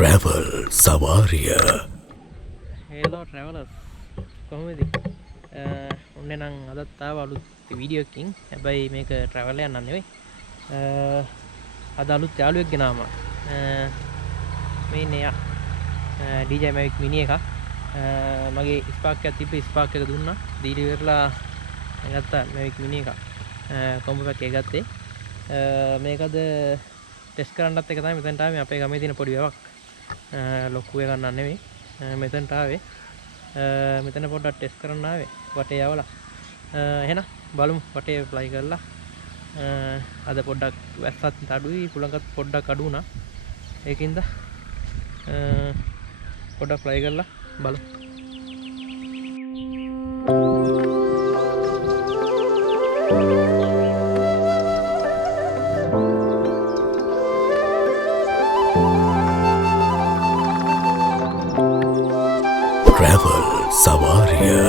travel Sawariya. Hello travelers. කොහොමද? ඔන්න නම් අදත් ආව අලුත් වීඩියෝ එකකින්. හැබැයි මේක travel එකක් නෙවෙයි. අද අලුත් යාළුවෙක් ගෙනාවා. මේ නේ DJI Mavic mini එක. මගේ ස්පාක් එකක් තිබ්බ ස්පාක් එක දුන්නා. දීලා ඉවරලා ගත්තා Mavic mini එක. කොම්බෝ පැක් එක ගත්තේ. මේකද ටෙස්ට් කරන්නත් එක තමයි මෙතනට ආවේ. අපේ ගමේ තියෙන පොඩි වැවක්. ලොකු එකක් නන් නෙවෙයි. මෙතනට ආවේ. මෙතන පොඩ්ඩක් ටෙස්ට් කරන්න ආවේ. වටේ යවලා. එහෙනම් බලමු වටේ ෆ්ලයි කරලා. අද පොඩ්ඩක් වැස්සත් අඩුයි, පුලඟත් පොඩ්ඩක් අඩු වුණා. ඒකින්ද පොඩ්ඩක් ෆ්ලයි කරලා බලමු. Travel Sawariya.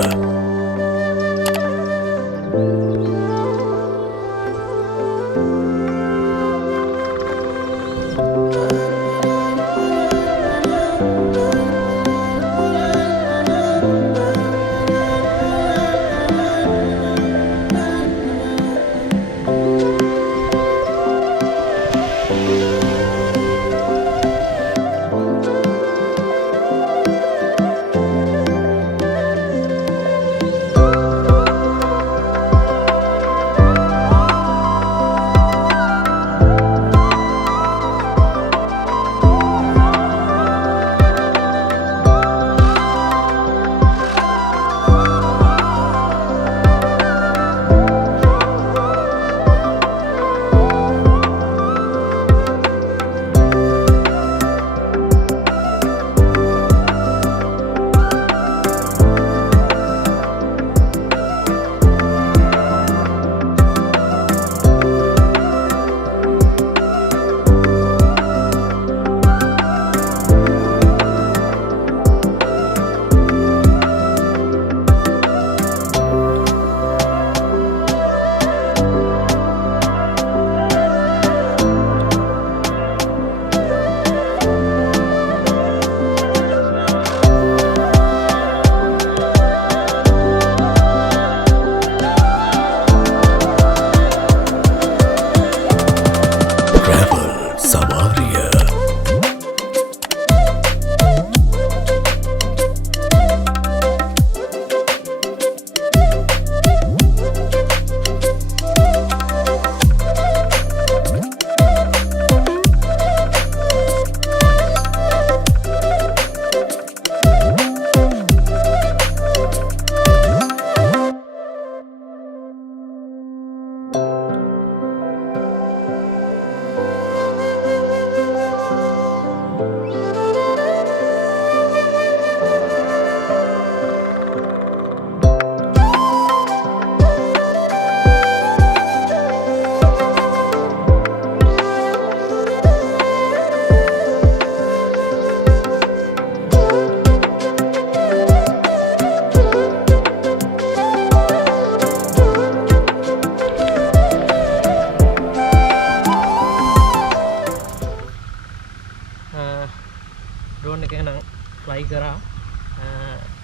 ඩ්‍රෝන් එක නම් ෆ්ලයි කරා.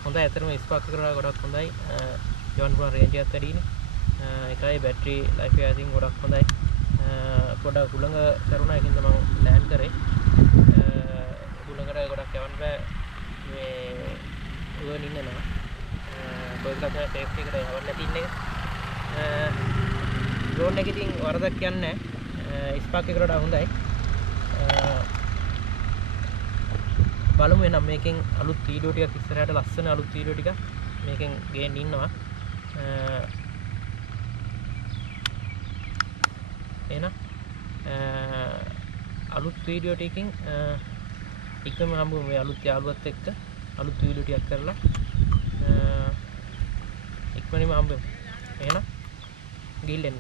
හොඳයි අතරම ස්පාක් කරලා ගොඩක් හොඳයි. යවන්න පුළුවන් රේන්ජ් එකත් වැඩිනේ. ඒකයි බැටරි ලයිෆ් එක අතින් ගොඩක් හොඳයි. පොඩක් උලඟ කරුණා ඒකින්ද මම ලෑන්ඩ් කරේ. උලඟට ගොඩක් යවන්න බෑ. මේ උවන් ඉන්නවා. බයික් එකේ සේෆ්ටි එකට යවන්න නැති ඉන්න එක. ඩ්‍රෝන් එකේ ඉතින් වරදක් කියන්නේ නැහැ. ස්පාක් එකට වඩා හොඳයි. බලමු එනම් මේකෙන් අලුත් වීඩියෝ ටිකක් ඉස්සරහට ලස්සන අලුත් වීඩියෝ ටිකක් මේකෙන් ගේන්න ඉන්නවා. එහෙනම් අලුත් වීඩියෝ ටිකකින් එකම හම්බුම මේ අලුත් යාළුවත් එක්ක අලුත් වීඩියෝ ටිකක් කරලා ඉක්මනින්ම හම්බෙමු. එහෙනම් ගිහින් එන්න.